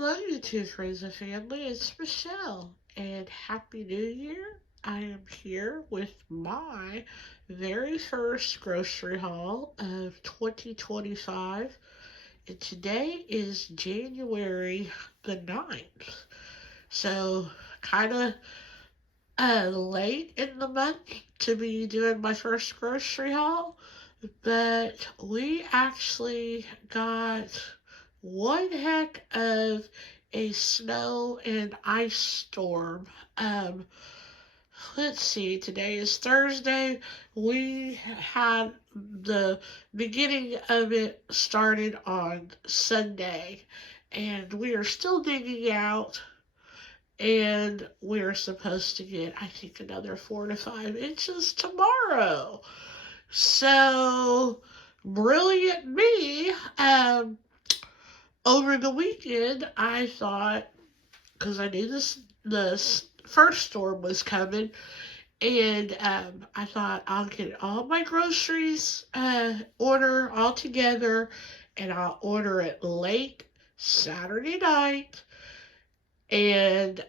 Hello, YouTube friends and family. It's Michelle, and Happy New Year. I am here with my very first grocery haul of 2025, and today is January the 9th. So, kind of late in the month to be doing my first grocery haul, but we actually got one heck of a snow and ice storm. Um, let's see, today is Thursday. We had the beginning of it started on Sunday, and we are still digging out. And we're supposed to get, I think, another 4 to 5 inches tomorrow. So, brilliant me. Over the weekend, I thought, because I knew the first storm was coming, and I thought I'll get all my groceries order all together, and I'll order it late Saturday night, and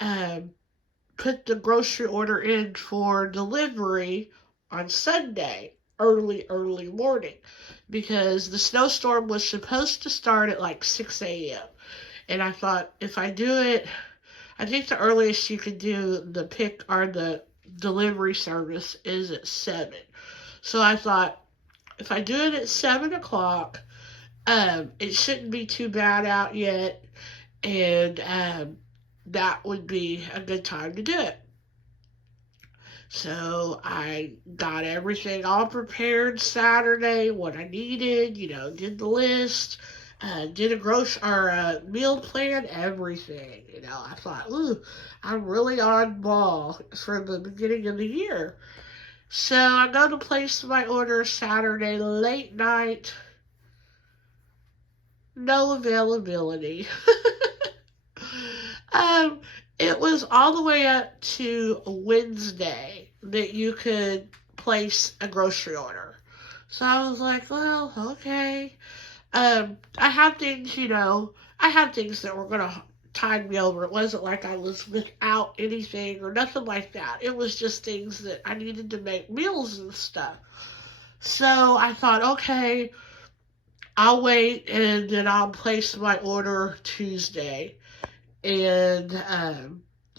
put the grocery order in for delivery on Sunday, early morning, because the snowstorm was supposed to start at like 6 a.m. And I thought if I do it, I think the earliest you could do the pick or the delivery service is at 7. So I thought if I do it at 7 o'clock, it shouldn't be too bad out yet, and that would be a good time to do it. So I got everything all prepared Saturday, what I needed, did the list, did a grocery or a meal plan, everything. I thought, ooh, I'm really on ball for the beginning of the year. So I go to place my order Saturday late night, no availability. um, it was all the way up to Wednesday that you could place a grocery order. So I was like, well, okay. I had things, I had things that were going to tide me over. It wasn't like I was without anything or nothing like that. It was just things that I needed to make meals and stuff. So I thought, okay, I'll wait and then I'll place my order Tuesday and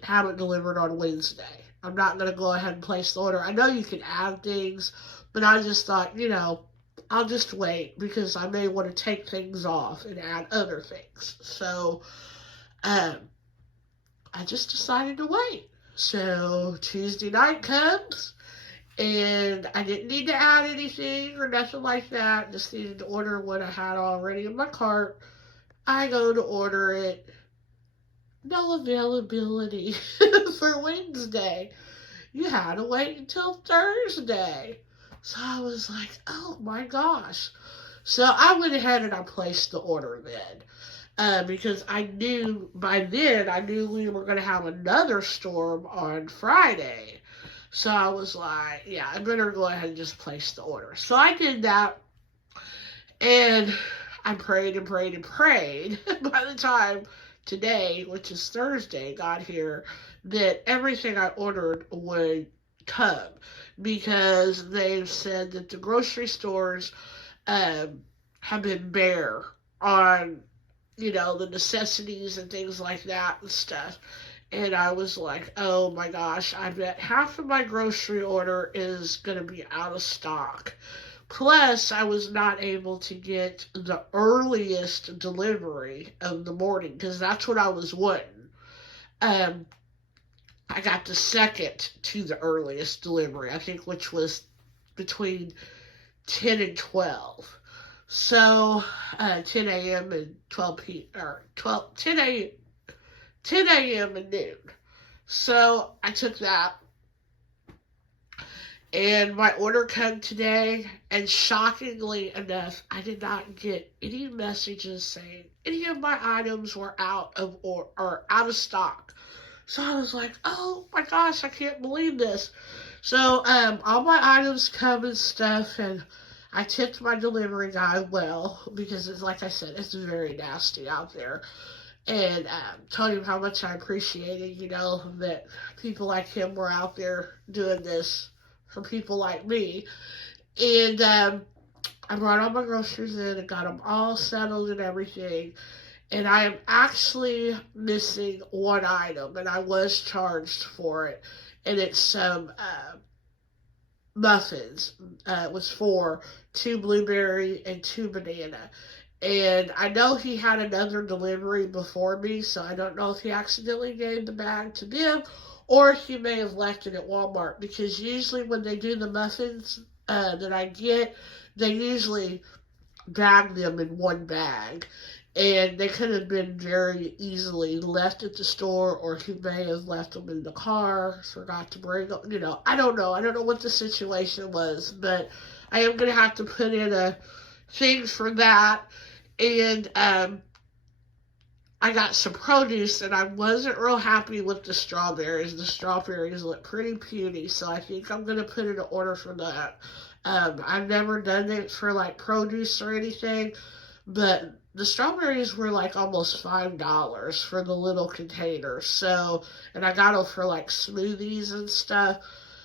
have it delivered on Wednesday. I'm not going to go ahead and place the order. I know you can add things, but I just thought, I'll just wait because I may want to take things off and add other things. So I just decided to wait. So Tuesday night comes, and I didn't need to add anything or nothing like that. Just needed to order what I had already in my cart. I go to order it. No availability for Wednesday. You had to wait until Thursday. So I was like, oh my gosh. So I went ahead and I placed the order then. Because I knew by then, I knew we were going to have another storm on Friday. So I was like, yeah, I better go ahead and just place the order. So I did that, and I prayed and prayed and prayed by the time today, which is Thursday, got here, that everything I ordered would come, because they've said that the grocery stores have been bare on, the necessities and things like that and stuff. And I was like, oh my gosh, I bet half of my grocery order is going to be out of stock. Plus, I was not able to get the earliest delivery of the morning because that's what I was wanting. Um, I got the second to the earliest delivery, I think, which was between 10 and 12. So, 10 a.m. and 12 p.m. or 10 a.m. and noon. So I took that, and my order came today, and shockingly enough, I did not get any messages saying any of my items were out of or out of stock. So I was like, oh my gosh, I can't believe this. So all my items come and stuff, and I tipped my delivery guy well, because it's like I said, it's very nasty out there. and told him how much I appreciated, that people like him were out there doing this for people like me. And I brought all my groceries in and got them all settled and everything. And I am actually missing one item, and I was charged for it. And it's some muffins. It was for 2 blueberry and 2 banana. And I know he had another delivery before me, so I don't know if he accidentally gave the bag to them or he may have left it at Walmart, because usually when they do the muffins that I get, they usually bag them in one bag. And they could have been very easily left at the store, or he may have left them in the car, forgot to bring them. I don't know. I don't know what the situation was, but I am going to have to put in a thing for that. And I got some produce, and I wasn't real happy with the strawberries. The strawberries look pretty puny, so I think I'm going to put in an order for that. I've never done it for like produce or anything, but the strawberries were like almost $5 for the little containers. So, and I got them for like smoothies and stuff.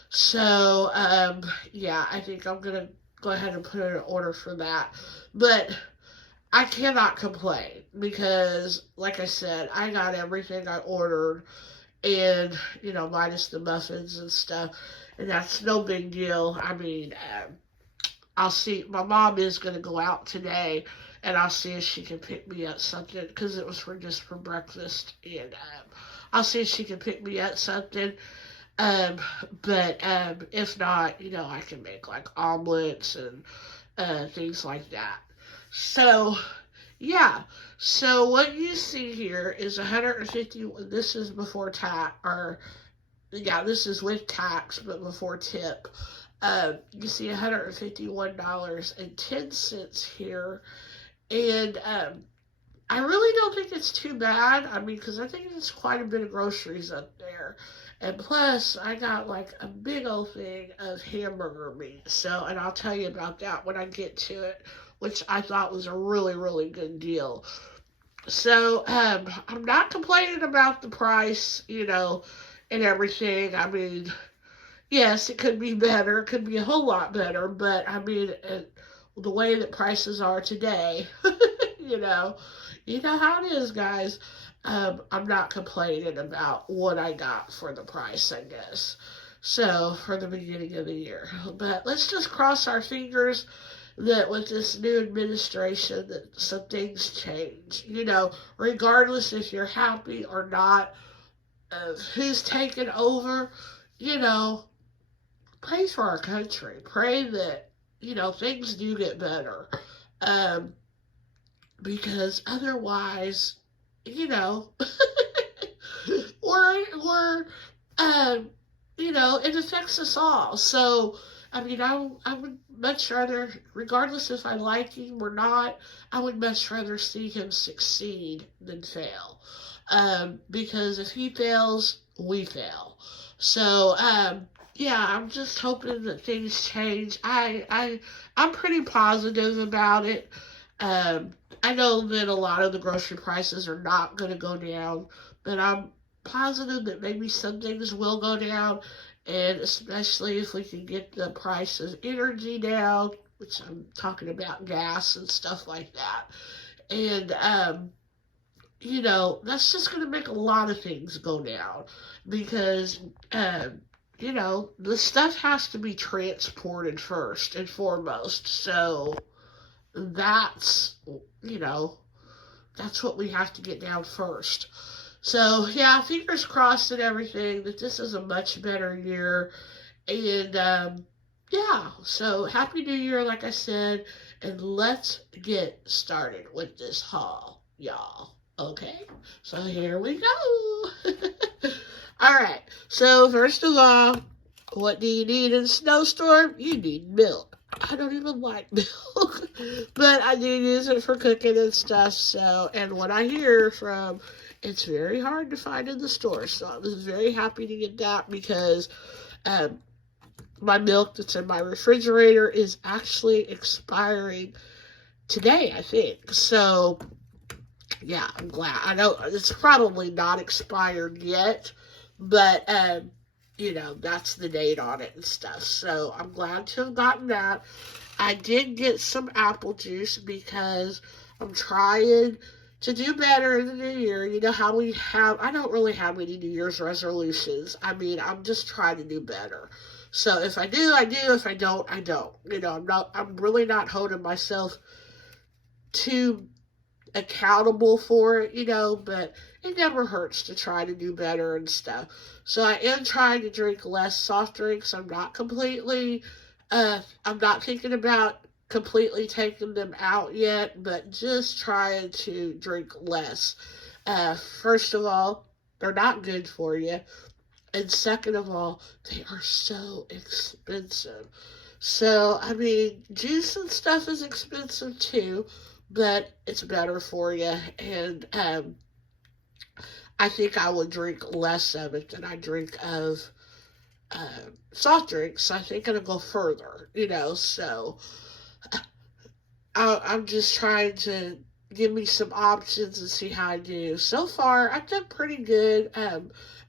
So, yeah, I think I'm going to go ahead and put in an order for that. But I cannot complain because, like I said, I got everything I ordered, and, minus the muffins and stuff. And that's no big deal. I mean, I'll see. My mom is going to go out today, and I'll see if she can pick me up something, because it was just for breakfast. And I'll see if she can pick me up something. Um, but if not, I can make like omelets and things like that. So, yeah. So what you see here is 150. This is before tax, or yeah, this is with tax, but before tip. You see $151.10 here, and I really don't think it's too bad. I mean, because I think it's quite a bit of groceries up there. And plus, I got like a big old thing of hamburger meat. So, and I'll tell you about that when I get to it, which I thought was a really, really good deal. So, I'm not complaining about the price, and everything. I mean, yes, it could be better. It could be a whole lot better. But, I mean, the way that prices are today, you know, you know how it is, guys. I'm not complaining about what I got for the price, I guess. So, for the beginning of the year. But let's just cross our fingers that with this new administration that some things change. Regardless if you're happy or not of who's taken over, you know, pray for our country. Pray that, things do get better. Um, because otherwise, you know, we're it affects us all. So, I mean, I would much rather, regardless if I like him or not, I would much rather see him succeed than fail. Because if he fails, we fail. So, yeah, I'm just hoping that things change. I'm pretty positive about it. Um, I know that a lot of the grocery prices are not going to go down, but I'm positive that maybe some things will go down, and especially if we can get the price of energy down, which I'm talking about gas and stuff like that. And, that's just going to make a lot of things go down, because, the stuff has to be transported first and foremost. So that's, you know, that's what we have to get down first. So, yeah, fingers crossed and everything that this is a much better year. And, yeah, so Happy New Year, like I said, and let's get started with this haul, y'all. Okay, so here we go. All right, so first of all, what do you need in a snowstorm? You need milk. I don't even like milk, but I do use it for cooking and stuff. So, and what I hear from, it's very hard to find in the store. So I was very happy to get that, because my milk that's in my refrigerator is actually expiring today, I think. So Yeah, I'm glad. I know it's probably not expired yet, but that's the date on it and stuff. So I'm glad to have gotten that. I did get some apple juice because I'm trying to do better in the new year. You know how I don't really have any New Year's resolutions. I mean, I'm just trying to do better. So if I do, I do. If I don't, I don't. I'm really not holding myself too accountable for it, but it never hurts to try to do better and stuff. So I am trying to drink less soft drinks. I'm not thinking about completely taking them out yet, but just trying to drink less. First of all, they're not good for you. And second of all, they are so expensive. So, I mean, juice and stuff is expensive too, but it's better for you. And I think I would drink less of it than I drink of soft drinks. I think it'll go further. So I'm just trying to give me some options and see how I do. So far, I've done pretty good.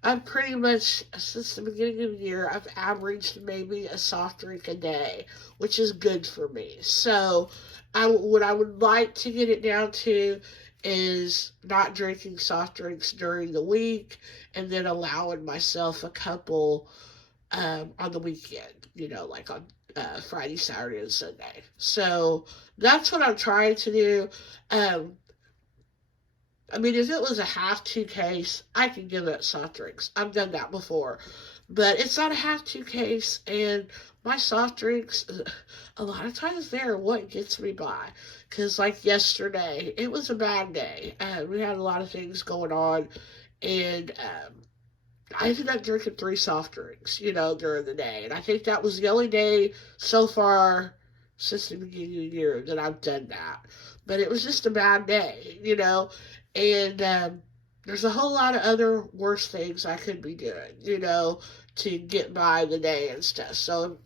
I've pretty much, since the beginning of the year, I've averaged maybe a soft drink a day, which is good for me. So, what I would like to get it down to is not drinking soft drinks during the week and then allowing myself a couple on the weekend, like on Friday, Saturday, and Sunday. So that's what I'm trying to do. Um, I mean, if it was a half two case, I could give it soft drinks. I've done that before. But it's not a half two case, and my soft drinks, a lot of times, they're what gets me by. Because, like yesterday, it was a bad day. We had a lot of things going on, and I ended up drinking 3 soft drinks, during the day. And I think that was the only day so far since the beginning of the year that I've done that. But it was just a bad day. And there's a whole lot of other worse things I could be doing, to get by the day and stuff. So,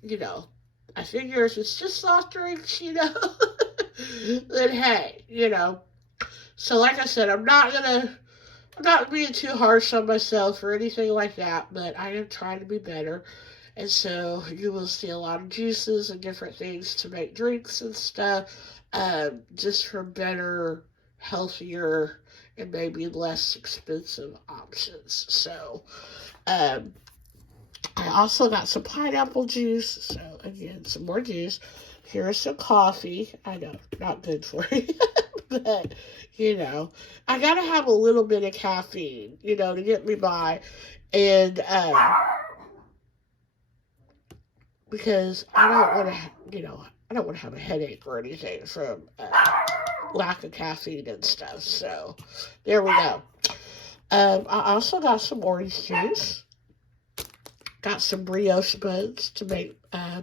I figure if it's just soft drinks, then hey. So, like I said, I'm not being too harsh on myself or anything like that, but I am trying to be better. And so you will see a lot of juices and different things to make drinks and stuff, just for better, healthier, and maybe less expensive options. So, um, I also got some pineapple juice. So, again, some more juice. Here's some coffee. I know, not good for you. But, I gotta have a little bit of caffeine, to get me by. And, because I don't want I don't want to have a headache or anything from lack of caffeine and stuff. So, there we go. I also got some orange juice. Got some brioche buns to make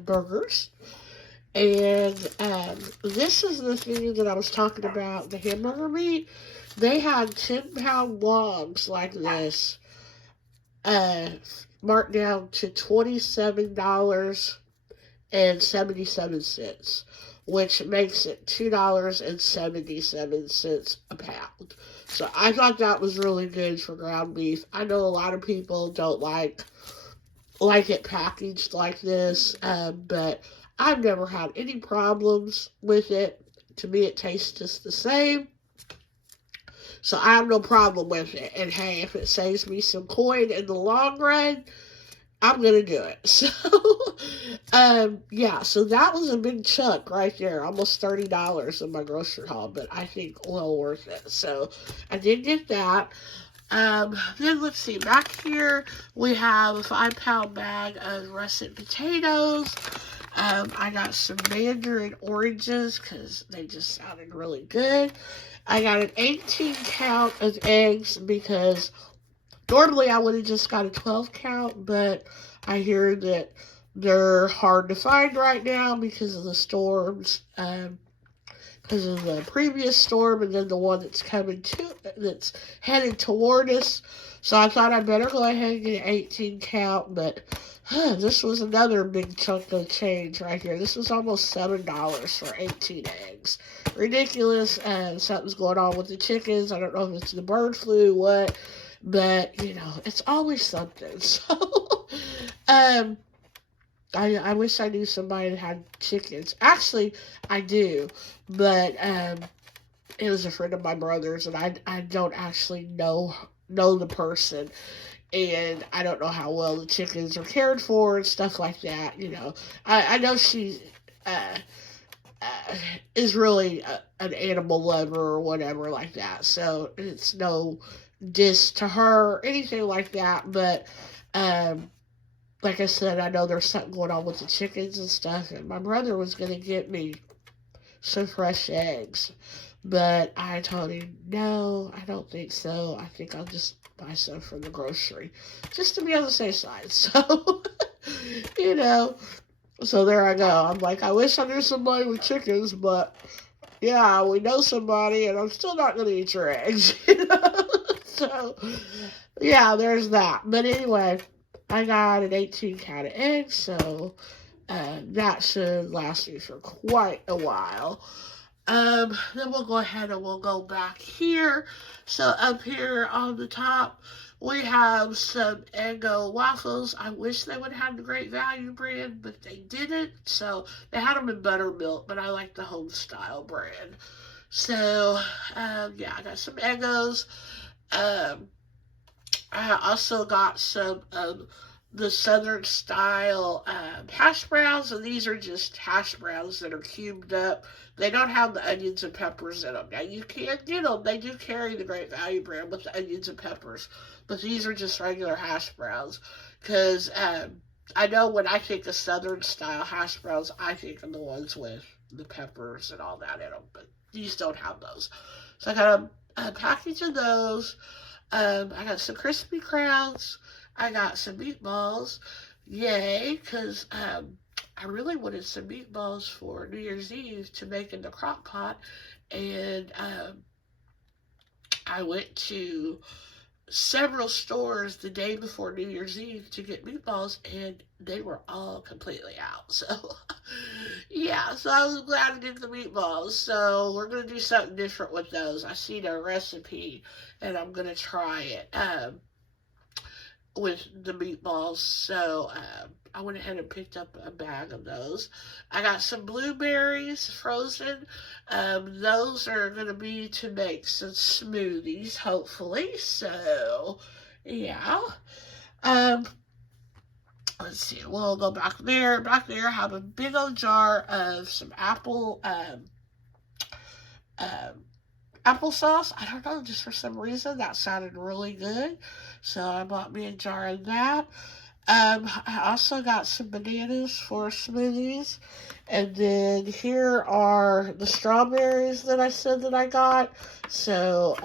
burgers. And this is the thing that I was talking about, the hamburger meat. They had 10-pound logs like this, marked down to $27.77, which makes it $2.77 a pound. So I thought that was really good for ground beef. I know a lot of people don't like it packaged like this, but I've never had any problems with it. To me, it tastes just the same. So I have no problem with it. And hey, if it saves me some coin in the long run, I'm going to do it. So, yeah, so that was a big chunk right there. Almost $30 in my grocery haul, but I think well worth it. So I did get that. Then let's see, back here we have a 5-pound bag of russet potatoes. I got some mandarin oranges because they just sounded really good. I got an 18 count of eggs because normally I would have just got a 12 count, but I hear that they're hard to find right now because of the storms, because of the previous storm and then the one that's that's headed toward us. So I thought I'd better go ahead and get an 18 count, but This was another big chunk of change right here. This was almost $7 for 18 eggs. Ridiculous. Something's going on with the chickens. I don't know if it's the bird flu, what, but it's always something. So, I wish I knew somebody that had chickens. Actually, I do, but it was a friend of my brother's, and I don't actually know the person, and I don't know how well the chickens are cared for and stuff like that. I know she uh, is really an animal lover or whatever like that. So it's no diss to her or anything like that. But like I said, I know there's something going on with the chickens and stuff. And my brother was gonna get me some fresh eggs, but I told him no, I don't think so. I think I'll just buy some from the grocery, just to be on the safe side. So, you know, so there I go. I'm like, I wish I knew somebody with chickens, but yeah, we know somebody, and I'm still not going to eat your eggs. So, yeah, there's that. But anyway, I got an 18 count of eggs, so that should last me for quite a while. Then we'll go ahead and we'll go back here. So up here on the top, we have some Eggo waffles. I wish they would have the Great Value brand, but they didn't. So they had them in buttermilk, but I like the home style brand. So, yeah, I got some Eggos. I also got some the Southern style hash browns, and these are just hash browns that are cubed up. They don't have the onions and peppers in them. Now, you can get them. They do carry the Great Value brand with the onions and peppers, but these are just regular hash browns, because I know when I think of Southern style hash browns, I think of the ones with the peppers and all that in them, but these don't have those. So I got a package of those. I got some crispy crowns. I got some meatballs. Yay, because I really wanted some meatballs for New Year's Eve to make in the crock pot. And I went to several stores the day before New Year's Eve to get meatballs, and they were all completely out. So, yeah, so I was glad to get the meatballs. So, we're going to do something different with those. I seen a recipe, and I'm going to try it with the meatballs. So, I went ahead and picked up a bag of those. I got some blueberries frozen. Those are going to be to make some smoothies, hopefully. So, yeah. Let's see. We'll go back there. Back there, I have a big old jar of some applesauce. I don't know, just for some reason that sounded really good. So I bought me a jar of that. I also got some bananas for smoothies. And then here are the strawberries that I said that I got. So,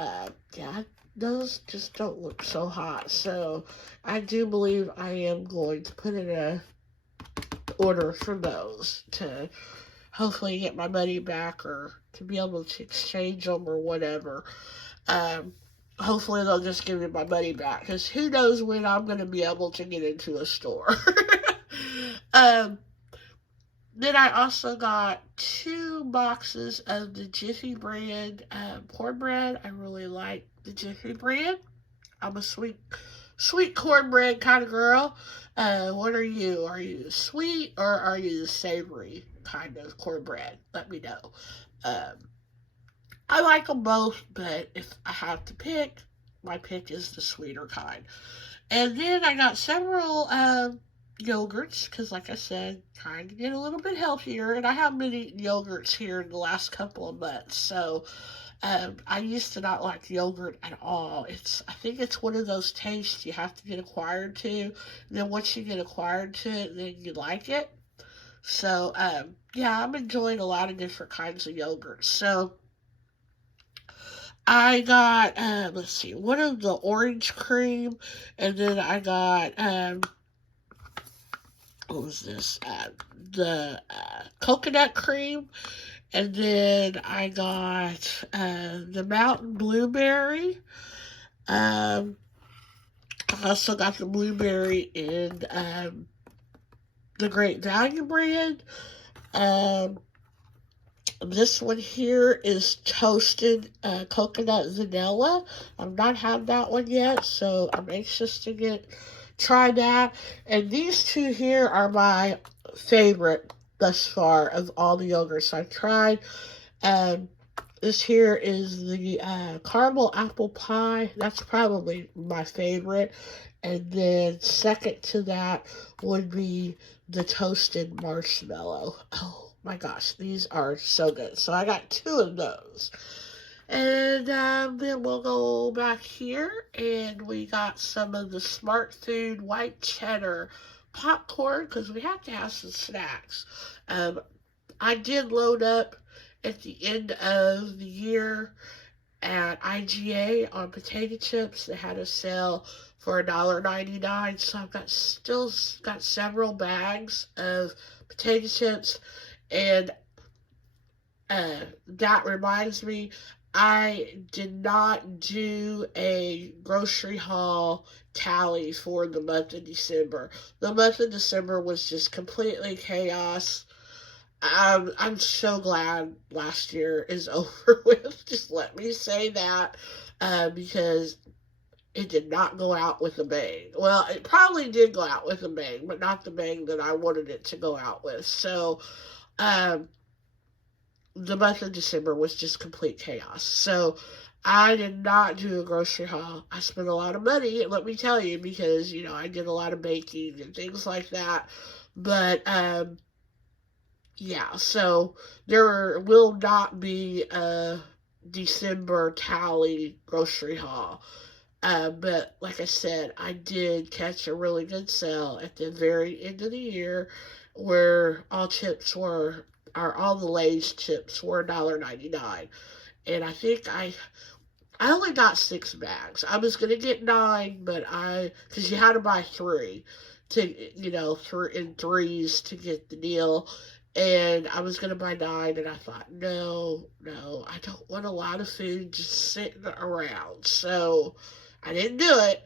yeah, those just don't look so hot. So I do believe I am going to put in a order for those to hopefully get my money back, or to be able to exchange them or whatever. Hopefully they'll just give me my money back, because who knows when I'm going to be able to get into a store. Then I also got 2 boxes of the Jiffy brand cornbread. I really like the Jiffy brand. I'm a sweet cornbread kind of girl. What are you? Are you sweet, or are you the savory kind of cornbread? Let me know. I like them both, but if I have to pick, my pick is the sweeter kind. And then I got several yogurts, because like I said, trying to get a little bit healthier, and I haven't been eating yogurts here in the last couple of months. So I used to not like yogurt at all. I think it's one of those tastes you have to get acquired to. And then once you get acquired to it, then you like it. So yeah, I'm enjoying a lot of different kinds of yogurts. So I got, let's see, one of the orange cream, and then I got, what was this? The coconut cream, and then I got the mountain blueberry. I also got the blueberry in the Great Value brand. Um, this one here is toasted coconut vanilla. I've not had that one yet, so I'm anxious to try that. And these two here are my favorite thus far of all the yogurts I've tried. Um, this here is the caramel apple pie. That's probably my favorite. And then second to that would be the toasted marshmallow. Oh my gosh, these are so good. So I got two of those. And then we'll go back here and we got some of the Smart Food white cheddar popcorn because we have to have some snacks. I did load up at the end of the year at IGA on potato chips. They had a sale for $1.99, so still got several bags of potato chips. And that reminds me, I did not do a grocery haul tally for the month of December. The month of December was just completely chaos. I'm so glad last year is over with. Just let me say that, because it did not go out with a bang. Well, it probably did go out with a bang, but not the bang that I wanted it to go out with. So, um, the month of December was just complete chaos. So, I did not do a grocery haul. I spent a lot of money, let me tell you, because, I did a lot of baking and things like that. But, yeah, so there will not be a December tally grocery haul. But like I said, I did catch a really good sale at the very end of the year where all the Lay's chips were $1.99. And I think I only got 6 bags. I was gonna get 9, but because you had to buy 3 to, in threes to get the deal. And I was gonna buy 9, and I thought, no, I don't want a lot of food just sitting around. So I didn't do it.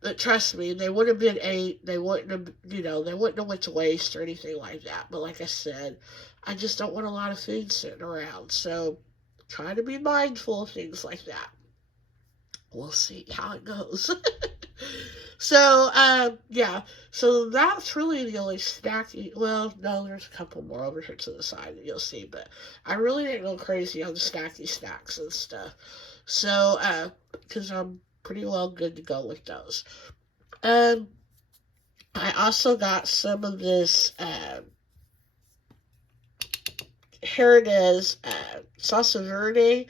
But trust me, they would have been 8. They wouldn't have, they wouldn't have went to waste or anything like that. But like I said, I just don't want a lot of food sitting around. So try to be mindful of things like that. We'll see how it goes. So, yeah. So that's really the only snacky. Well, no, there's a couple more over here to the side that you'll see, but I really didn't go crazy on the snacky snacks and stuff. So, because I'm pretty well good to go with those. Um, I also got some of this, here it is, salsa verde.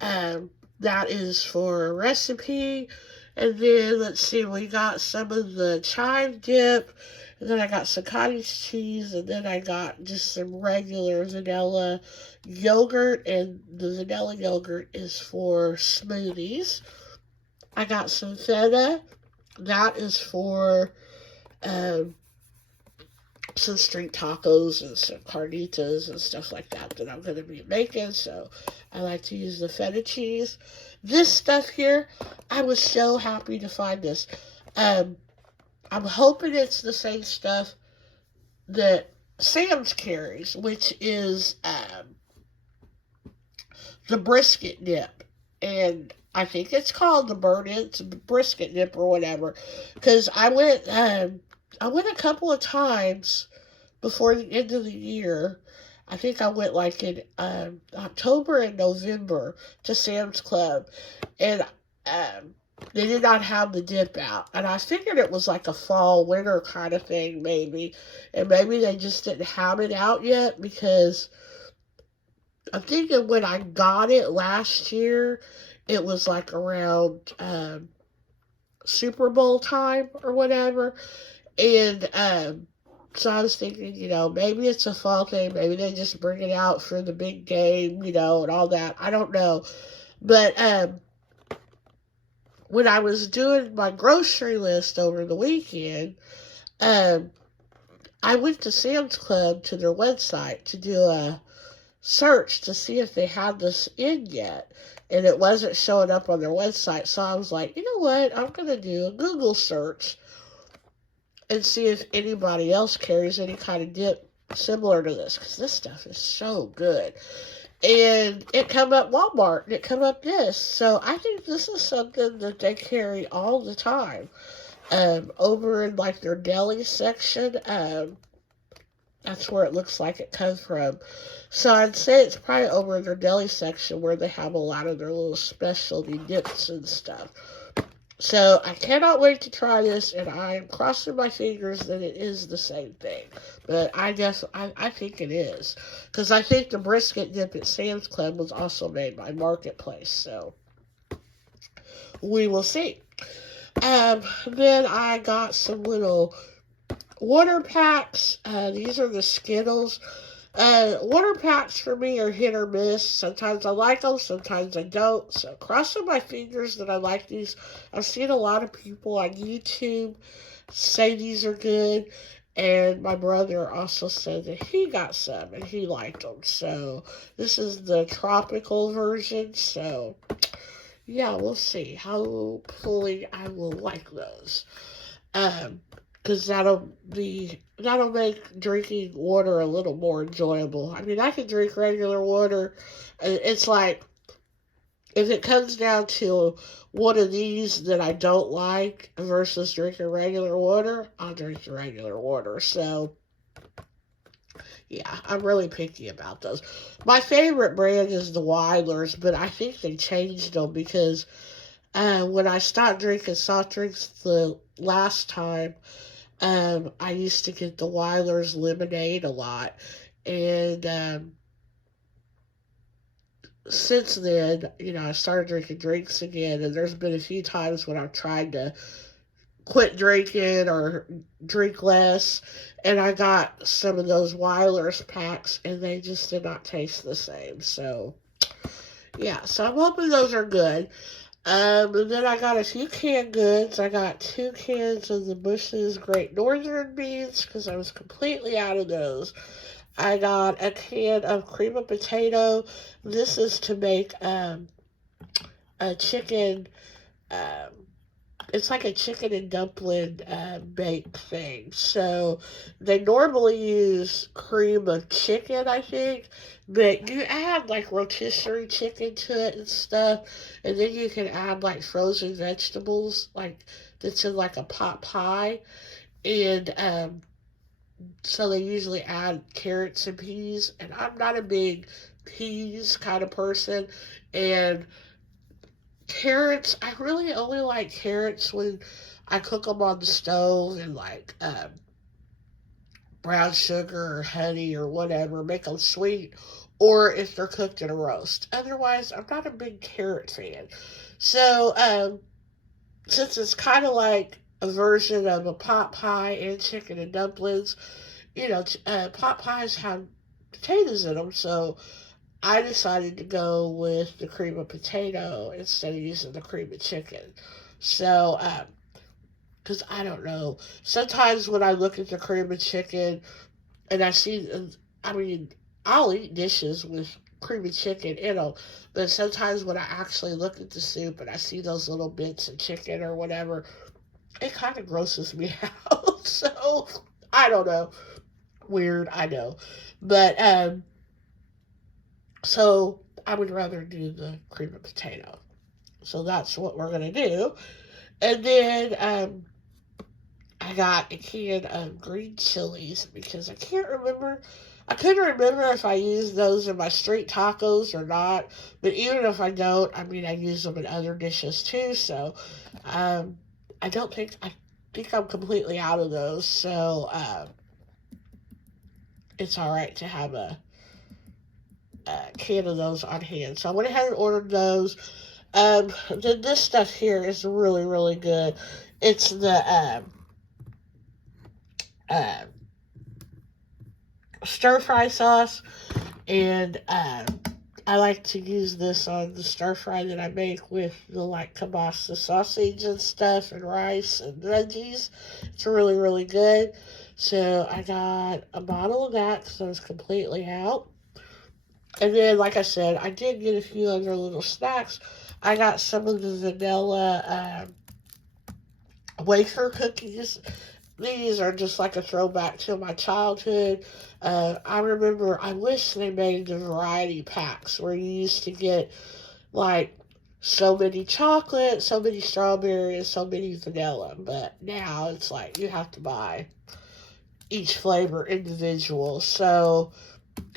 That is for a recipe. And then, let's see, we got some of the chive dip. And then I got some cottage cheese. And then I got just some regular vanilla yogurt. And the vanilla yogurt is for smoothies. I got some feta. That is for some street tacos and some carnitas and stuff like that I'm going to be making. So I like to use the feta cheese. This stuff here, I was so happy to find this. I'm hoping it's the same stuff that Sam's carries, which is the brisket dip. And I think it's called the burn-in brisket dip or whatever. Because I went a couple of times before the end of the year. I think I went like in October and November to Sam's Club, and they did not have the dip out. And I figured it was like a fall, winter kind of thing, maybe. And maybe they just didn't have it out yet, because I'm thinking when I got it last year, it was like around Super Bowl time or whatever. And so I was thinking, maybe it's a fall thing. Maybe they just bring it out for the big game, and all that. I don't know. But when I was doing my grocery list over the weekend, I went to Sam's Club to their website to do a search to see if they had this in yet. And it wasn't showing up on their website. So I was like, you know what? I'm going to do a Google search and see if anybody else carries any kind of dip similar to this, because this stuff is so good. And it come up Walmart, and it come up this. So I think this is something that they carry all the time. Over in like their deli section, that's where it looks like it comes from. So I'd say it's probably over in their deli section where they have a lot of their little specialty dips and stuff. So I cannot wait to try this, and I'm crossing my fingers that it is the same thing. But I think it is, because I think the brisket dip at Sam's Club was also made by Marketplace. So we will see. Then I got some little water packs. These are the Skittles. Water packs for me are hit or miss. Sometimes I like them, sometimes I don't. So crossing my fingers that I like these. I've seen a lot of people on YouTube say these are good. And my brother also said that he got some and he liked them. So this is the tropical version. So yeah, we'll see. Hopefully I will like those. Because that'll make drinking water a little more enjoyable. I mean, I can drink regular water. It's like, if it comes down to one of these that I don't like versus drinking regular water, I'll drink the regular water. So yeah, I'm really picky about those. My favorite brand is the Weilers, but I think they changed them because when I stopped drinking soft drinks the last time, I used to get the Weiler's lemonade a lot. And since then, I started drinking drinks again. And there's been a few times when I've tried to quit drinking or drink less. And I got some of those Weiler's packs, and they just did not taste the same. So, yeah. So I'm hoping those are good. And then I got a few canned goods. I got 2 cans of the Bush's Great Northern beans because I was completely out of those. I got a can of cream of potato. This is to make a chicken. Um, it's like a chicken and dumpling baked thing. So they normally use cream of chicken, I think, but you add like rotisserie chicken to it and stuff, and then you can add like frozen vegetables, like that's in like a pot pie, and so they usually add carrots and peas, and I'm not a big peas kind of person, and carrots, I really only like carrots when I cook them on the stove and like brown sugar or honey or whatever, make them sweet, or if they're cooked in a roast. Otherwise, I'm not a big carrot fan. So, since it's kind of like a version of a pot pie and chicken and dumplings, pot pies have potatoes in them, so I decided to go with the cream of potato instead of using the cream of chicken. So, because I don't know. Sometimes when I look at the cream of chicken and I see, I mean, I'll eat dishes with cream of chicken in them, but sometimes when I actually look at the soup and I see those little bits of chicken or whatever, it kind of grosses me out. So, I don't know. Weird, I know. But, so I would rather do the cream of potato. So that's what we're going to do. And then I got a can of green chilies because I can't remember. I couldn't remember if I used those in my street tacos or not. But even if I don't, I mean, I use them in other dishes too. So I think I'm completely out of those. So it's all right to have a can of those on hand. So I went ahead and ordered those. Then this stuff here is really, really good. It's the uh, stir fry sauce, and I like to use this on the stir fry that I make with the like kielbasa sausage and stuff, and rice and veggies. It's really, really good. So I got a bottle of that because I was completely out. And then, like I said, I did get a few other little snacks. I got some of the vanilla wafer cookies. These are just like a throwback to my childhood. I remember, I wish they made the variety packs where you used to get like so many chocolate, so many strawberries, so many vanilla. But now it's like you have to buy each flavor individual. So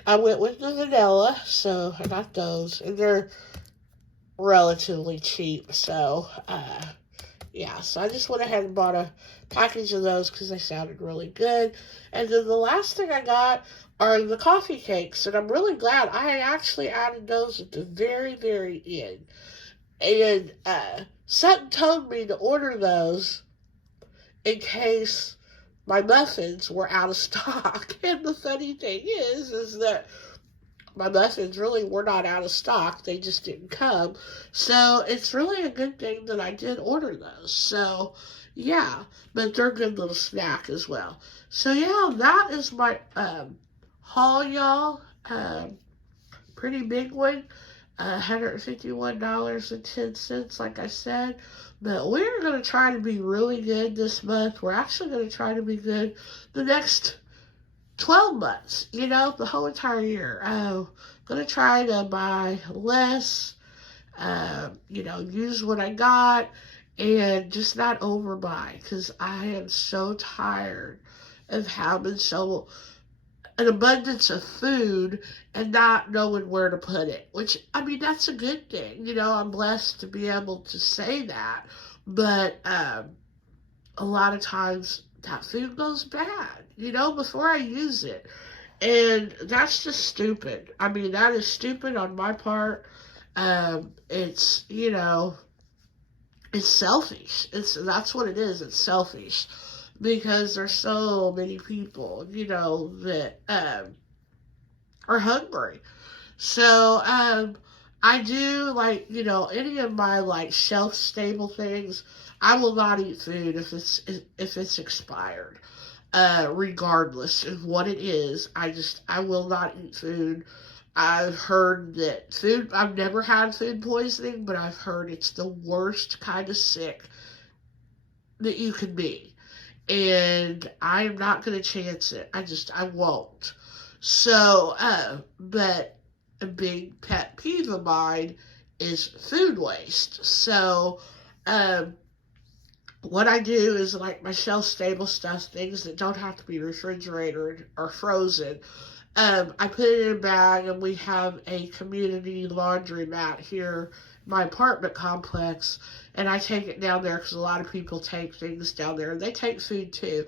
I went with the vanilla, so I got those, and they're relatively cheap. So yeah, so I just went ahead and bought a package of those because they sounded really good. And then the last thing I got are the coffee cakes, and I'm really glad I actually added those at the very, very end. And Sutton told me to order those in case my muffins were out of stock. And the funny thing is that my muffins really were not out of stock. They just didn't come. So it's really a good thing that I did order those. So yeah, but they're a good little snack as well. So yeah, that is my haul, y'all. Pretty big one. $151.10, like I said. But we're going to try to be really good this month. We're actually going to try to be good the next 12 months, the whole entire year. I'm going to try to buy less, use what I got, and just not overbuy, because I am so tired of having an abundance of food and not knowing where to put it, which, I mean, that's a good thing. I'm blessed to be able to say that, but a lot of times that food goes bad, before I use it. And that's just stupid. I mean, that is stupid on my part. It's, it's selfish. That's what it is. It's selfish. Because there's so many people, that are hungry. So I do, like, any of my like shelf stable things, I will not eat food if it's expired. Regardless of what it is, I will not eat food. I've heard that I've never had food poisoning, but I've heard it's the worst kind of sick that you could be. And I'm not going to chance it. I won't. So, but a big pet peeve of mine is food waste. So, what I do is, like, my shelf stable stuff, things that don't have to be refrigerated or frozen, I put it in a bag, and we have a community laundromat here in my apartment complex, and I take it down there because a lot of people take things down there, and they take food too.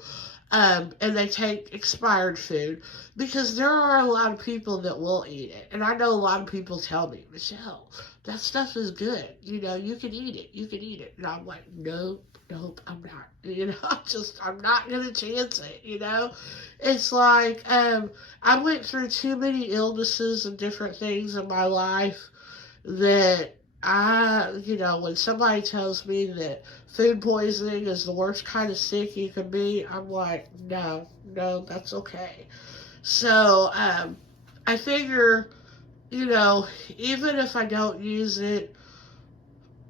And they take expired food because there are a lot of people that will eat it. And I know a lot of people tell me, Michelle, that stuff is good. You can eat it. You can eat it. And I'm like, nope, I'm not. I'm not going to chance it, It's like, I went through too many illnesses and different things in my life that when somebody tells me that food poisoning is the worst kind of sick you can be, I'm like, no, that's okay. So, I figure, even if I don't use it,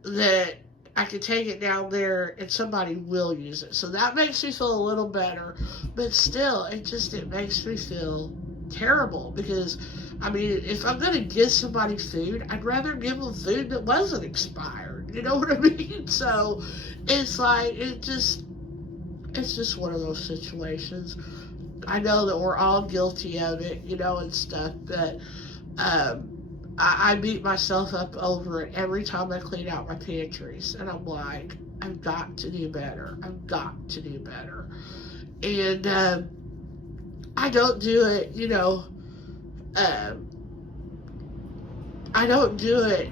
that I can take it down there and somebody will use it. So that makes me feel a little better, but still, it makes me feel terrible because, I mean, if I'm going to give somebody food, I'd rather give them food that wasn't expired. You know what I mean? So it's like, it's just one of those situations. I know that we're all guilty of it, and stuff, but I beat myself up over it every time I clean out my pantries. And I'm like, I've got to do better. And I don't do it, I don't do it,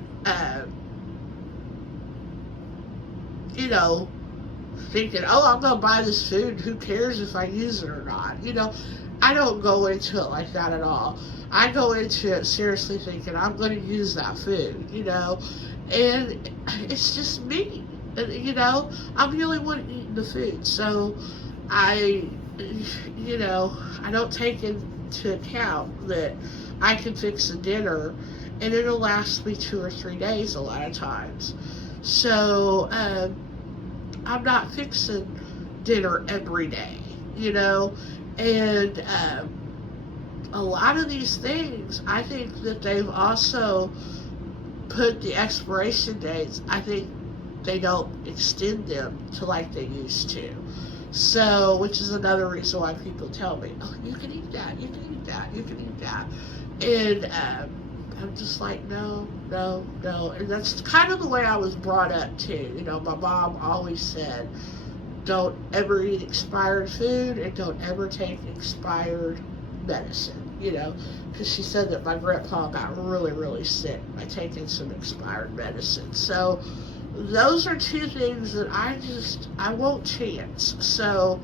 thinking, oh, I'm going to buy this food. Who cares if I use it or not? I don't go into it like that at all. I go into it seriously thinking I'm going to use that food, and it's just me. And, I'm the only one eating the food. So I don't take into account that I can fix a dinner and it'll last me 2 or 3 days a lot of times. So I'm not fixing dinner every day, you know? And a lot of these things, I think that they've also put the expiration dates, I think they don't extend them to like they used to. So, which is another reason why people tell me, oh, you can eat that, you can eat that, you can eat that. And I'm just like, no, no, no. And that's kind of the way I was brought up too. You know, my mom always said, don't ever eat expired food and don't ever take expired medicine, you know, because she said that my grandpa got really, really sick by taking some expired medicine. So those are two things that I won't chance. So,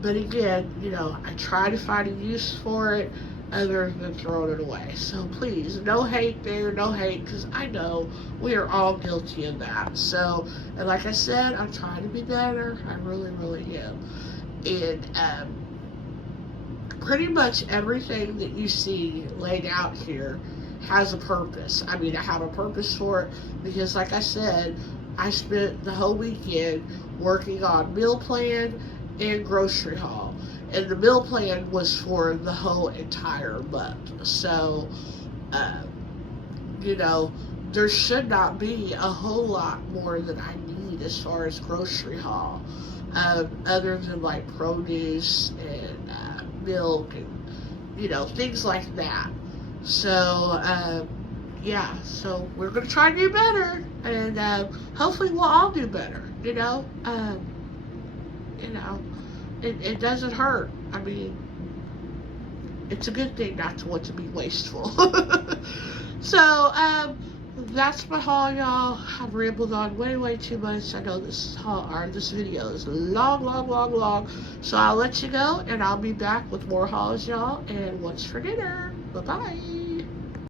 but again, you know, I try to find a use for it other than throwing it away. So please, no hate there, no hate, because I know we are all guilty of that. So, and like I said, I'm trying to be better. I really, really am. And pretty much everything that you see laid out here has a purpose. I mean, I have a purpose for it because, like I said, I spent the whole weekend working on meal plan and grocery haul. And the meal plan was for the whole entire month. So, you know, there should not be a whole lot more than I need as far as grocery haul, other than like produce and milk and, you know, things like that. So, yeah, so we're going to try to do better, and hopefully we'll all do better, you know. You know, it doesn't hurt. I mean, it's a good thing not to want to be wasteful. So, that's my haul, y'all. I've rambled on way, way too much. I know this haul, or this video is long, long, long, long. So I'll let you go, and I'll be back with more hauls, y'all, and what's for dinner. Bye-bye.